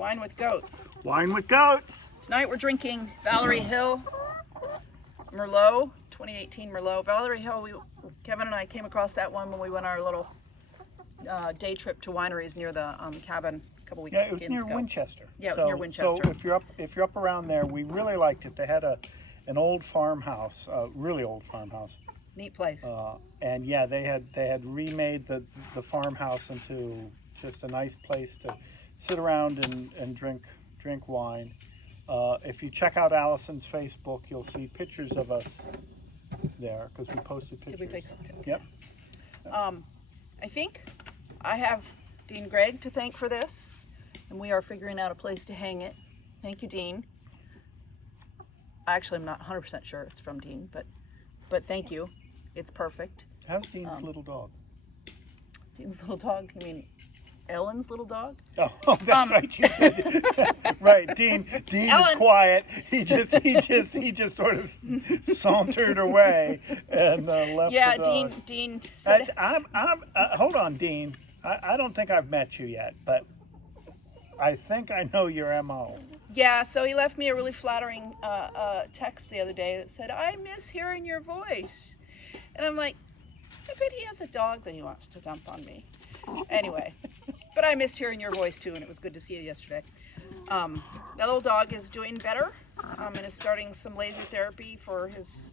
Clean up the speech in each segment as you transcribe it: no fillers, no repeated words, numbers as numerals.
Wine with Goats. Wine with Goats. Tonight we're drinking Valerie Hill Merlot, 2018 Merlot. Valerie Hill, Kevin and I came across that one when we went on our little day trip to wineries near the cabin a couple weeks ago. Yeah, it was near Winchester. Yeah, it was near Winchester. So if you're up around there, we really liked it. They had an old farmhouse, really old farmhouse. Neat place. And yeah, they had remade the farmhouse into just a nice place to sit around and drink wine. If you check out Allison's Facebook, you'll see pictures of us there because we posted pictures. Did we fix it? Yep. I think I have Dean Gregg to thank for this, and we are figuring out a place to hang it. Thank you, Dean. Actually, I'm not 100% sure it's from Dean, but thank you. It's perfect. How's Dean's little dog? Dean's little dog? You mean Ellen's little dog? Oh, that's right. You said right. Dean Ellen. is quiet. He just sort of sauntered away and left. Yeah, the dog. Dean said. Hold on, Dean. I don't think I've met you yet, but I think I know your MO. Yeah, so he left me a really flattering text the other day that said, "I miss hearing your voice," and I'm like, I bet he has a dog that he wants to dump on me. Anyway, but I missed hearing your voice too, and it was good to see you yesterday. That little dog is doing better and is starting some laser therapy for his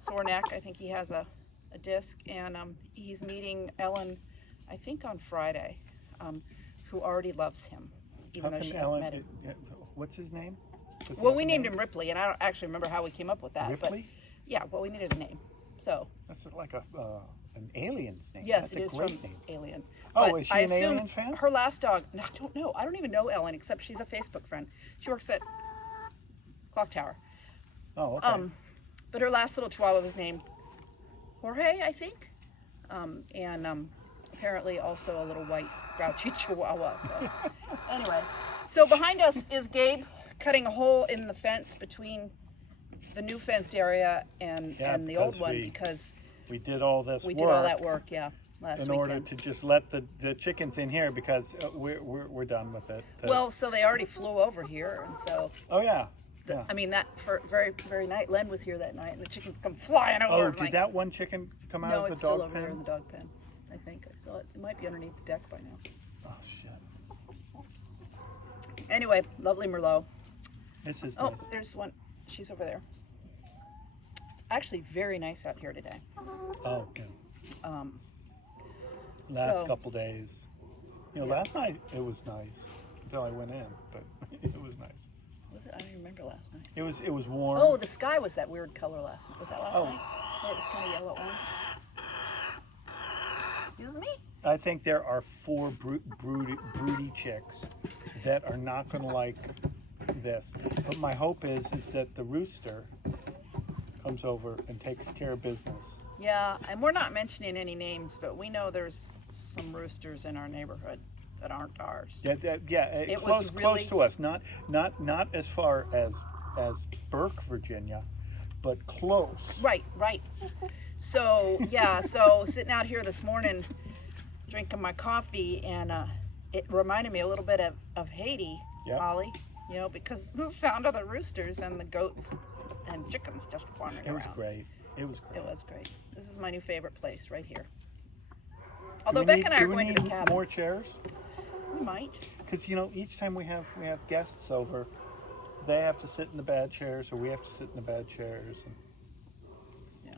sore neck. I think he has a disc, and he's meeting Ellen, I think on Friday, who already loves him, even though she hasn't met him. What's his name? Well, we named him Ripley, and I don't actually remember how we came up with that. Ripley? But yeah, well, we needed a name. So That's like an alien's name. yes, That's it is a great from name. Alien. Oh, But is she I an assume Alien fan? Her last dog, I don't know. I don't even know Ellen, except she's a Facebook friend. She works at Clock Tower. Oh, okay. But her last little chihuahua was named Jorge, I think. Apparently also a little white grouchy chihuahua. So anyway, so behind us is Gabe cutting a hole in the fence between the new fenced area and the old one because we did all this we work. did all that work, last in weekend. order to just let the chickens in here because we're done with it. Well, so they already flew over here, and so Oh yeah. Yeah. I mean that for very night. Len was here that night, and the chickens come flying over. Oh, I'm did like, that one chicken come out no, of it's the still dog over pen? there in the dog pen. I think I saw it. It might be underneath the deck by now. Oh shit. Anyway, lovely Merlot. This is Oh, nice. there's one. She's over there. It's actually very nice out here today. Oh, yeah. Um, Last so- couple days. You know, Yeah. last night it was nice until I went in, but it was nice. was it? I don't even remember last night. It was warm. Oh, the sky was that weird color last night. Was that last Oh. night? Or it was kind of yellow orange. Excuse me? I think there are 4 broody chicks that are not going to like this. But my hope is that the rooster comes over and takes care of business. Yeah, and we're not mentioning any names, but we know there's some roosters in our neighborhood that aren't ours. Yeah, It close was really- close to us. Not as far as Burke, Virginia, but close. Right. So, yeah, so sitting out here this morning drinking my coffee, and it reminded me a little bit of Haiti, Yep. Holly, because the sound of the roosters and the goats and chickens just wandering It was around. great. It was great. It was great. This is my new favorite place right here. Although Do we Beck need- and I are do we going to the need cabin. more chairs? We might. Because each time we have guests over, they have to sit in the bad chairs, or we have to sit in the bad chairs. And Yeah.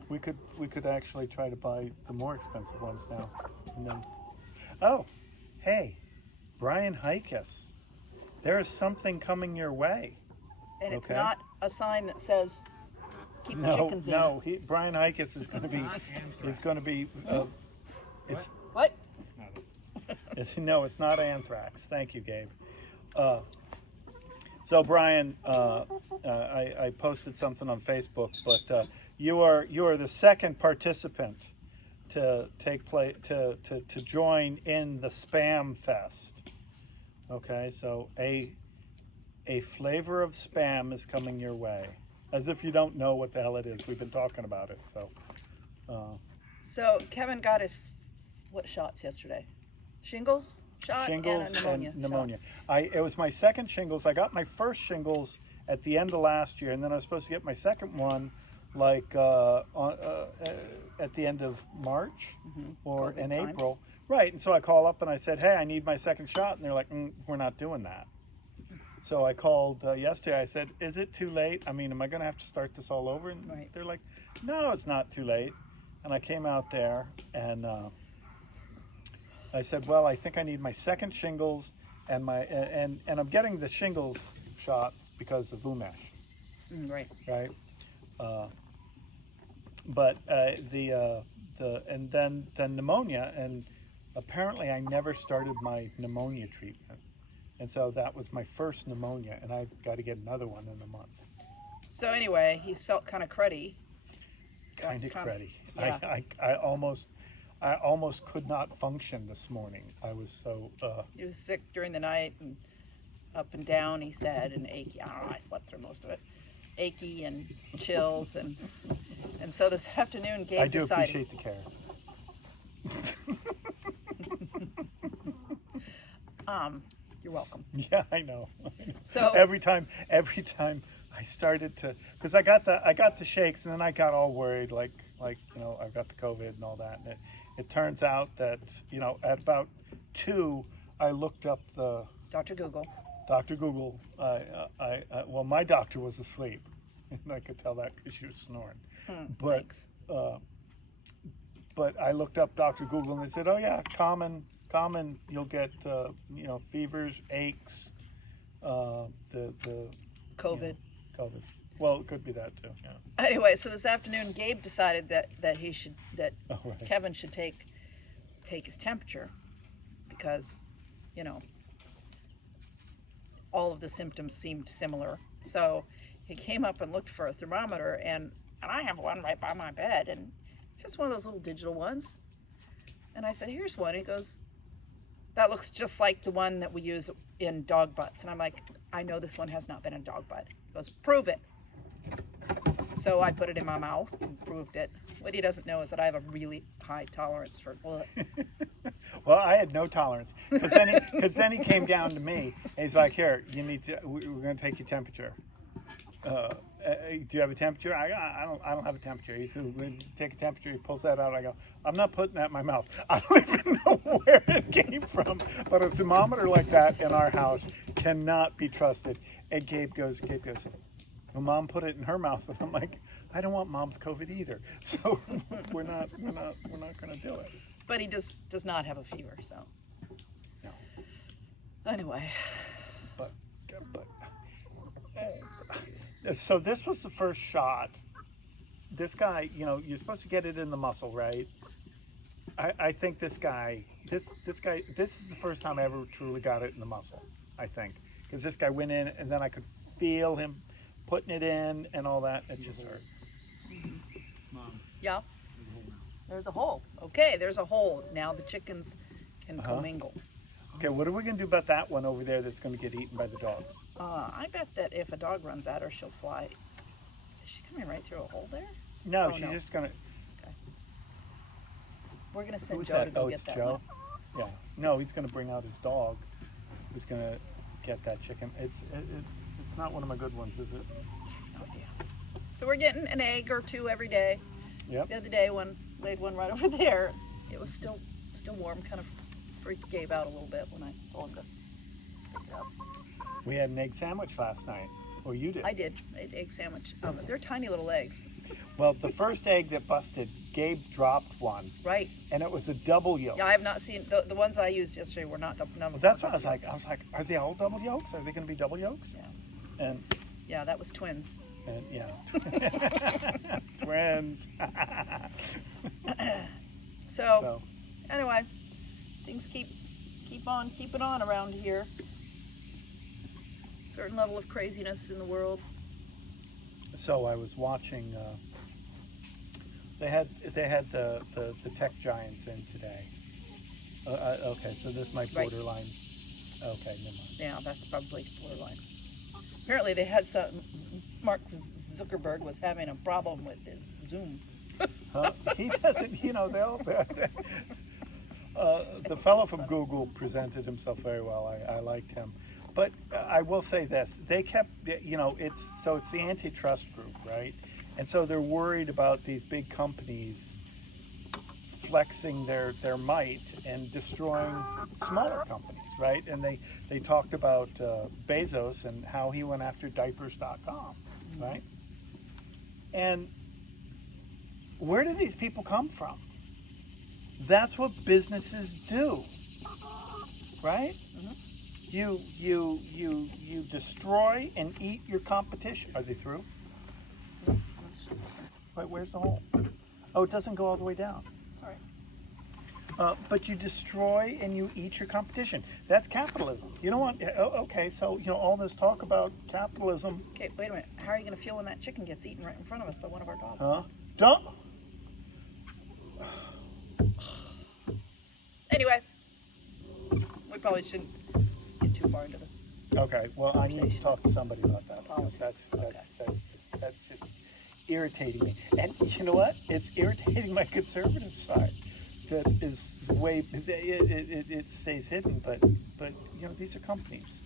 we could actually try to buy the more expensive ones now. And then, oh, hey, Brian Hikas, there is something coming your way. And it's Okay. not a sign that says keep the chickens in. No, Brian Hikas is going to be it's What? no, it's not anthrax. Thank you, Gabe. So Brian, I posted something on Facebook, but you are the second participant to join in the Spam Fest. Okay, so a flavor of spam is coming your way. As if you don't know what the hell it is. We've been talking about it. So So Kevin got his what shots yesterday? Shingles shot Shingles and a pneumonia. and pneumonia. It was my second shingles. I got my first shingles at the end of last year, and then I was supposed to get my second one like at the end of March or COVID in time. April. Right, and so I call up and I said, hey, I need my second shot. And they're like, we're not doing that. So I called yesterday. I said, is it too late? I mean, am I going to have to start this all over? And Right. they're like, no, it's not too late. And I came out there and I said, well, I think I need my second shingles and and I'm getting the shingles shots because of Umesh, Right. right? But and then pneumonia, and apparently I never started my pneumonia treatment, and so that was my first pneumonia, and I've got to get another one in a month. So anyway, he's felt kind of cruddy. Kind of cruddy. Yeah. I almost could not function this morning. I was so. He was sick during the night and up and down, he said, and achy. I don't know, I slept through most of it. Achy and chills. And so this afternoon, Gabe I do decided. appreciate the care. You're welcome. Yeah, I know. So every time I started to, because I got the shakes, and then I got all worried, like I've got the COVID and all that. And it turns out that at about 2, I looked up the Dr. Google. Dr. Google. Well, my doctor was asleep, and I could tell that because she was snoring. But Thanks. but I looked up Dr. Google, and they said, oh yeah, common. You'll get fevers, aches, the COVID. COVID. Well, it could be that too. Yeah. Anyway, so this afternoon, Gabe decided that Oh, right. Kevin should take his temperature because, all of the symptoms seemed similar. So he came up and looked for a thermometer, and I have one right by my bed, and it's just one of those little digital ones. And I said, here's one. He goes, that looks just like the one that we use in dog butts. And I'm like, I know this one has not been in dog butt. He goes, prove it. So I put it in my mouth and proved it. What he doesn't know is that I have a really high tolerance for blood. Well, I had no tolerance because then he came down to me and he's like, here, you need to. We're going to take your temperature. Do you have a temperature? I don't have a temperature. He said, we take a temperature. He pulls that out. I go, I'm not putting that in my mouth. I don't even know where it came from. But a thermometer like that in our house cannot be trusted. And Gabe goes, well, Mom put it in her mouth, and I'm like, I don't want Mom's COVID either. So we're not going to do it. But he does not have a fever, so. No. Anyway. But so this was the first shot. This guy, you're supposed to get it in the muscle, right? I think this guy, this is the first time I ever truly got it in the muscle, I think. Because this guy went in, and then I could feel him putting it in and all that. It just hurt. Yeah. There's a hole. Okay, there's a hole. Now the chickens can commingle. Okay, what are we going to do about that one over there that's going to get eaten by the dogs? I bet that if a dog runs at her, she'll fly. Is she coming right through a hole there? No, Oh, she's no. just going to... We're going to send Who's Joe that? to go Oh, get it's that Joe? one. Yeah. No, he's going to bring out his dog who's going to get that chicken. It's not one of my good ones, is it? Oh, yeah. So we're getting an egg or two every day. Yep. The other day, one laid one right over there. It was still warm. Kind of freaked Gabe out a little bit when I told him to pick it up. We had an egg sandwich last night. Or you did. I did. I ate egg sandwich. They're tiny little eggs. Well, the first egg that busted, Gabe dropped one, Right. and it was a double yolk. Yeah, I have not seen the ones I used yesterday were not double. Well, that's what I was like. Are they all double yolks? Are they going to be double yolks? Yeah. And Yeah, that was twins. yeah, twins. So anyway, things keep on keeping on around here. Certain level of craziness in the world. So I was watching. They had the tech giants in today. Okay, so this might Right. borderline. Okay, never mind. Yeah, that's probably borderline. Apparently, they had some. Mark Zuckerberg was having a problem with his Zoom. Huh? He doesn't. They all. The fellow from Google presented himself very well. I liked him. But I will say this: they kept, it's the antitrust group, right? And so they're worried about these big companies flexing their might and destroying smaller companies, right? And they talked about Bezos and how he went after diapers.com, right? And where do these people come from? That's what businesses do, right? You destroy and eat your competition. Are they through? Wait, where's the hole? Oh, it doesn't go all the way down. Sorry. But you destroy and you eat your competition. That's capitalism. You know what? Okay, so all this talk about capitalism. Okay, wait a minute. How are you going to feel when that chicken gets eaten right in front of us by one of our dogs? Huh? Don't. Anyway, we probably shouldn't get too far into this. Okay. Well, I need to talk to somebody about that. Policy. That's just irritating me. And you know what? It's irritating my conservative side. That is way it stays hidden. But these are companies.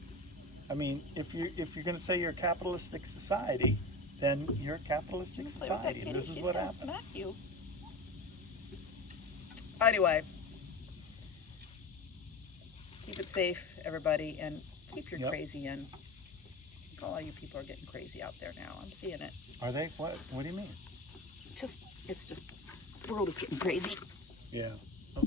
I mean, if you're going to say you're a capitalistic society, then you're a capitalistic society, and this is what happens. Not you. Anyway, keep it safe, everybody, and keep your crazy in. All you people are getting crazy out there now. I'm seeing it. Are they? What do you mean? It's just, the world is getting crazy. Yeah.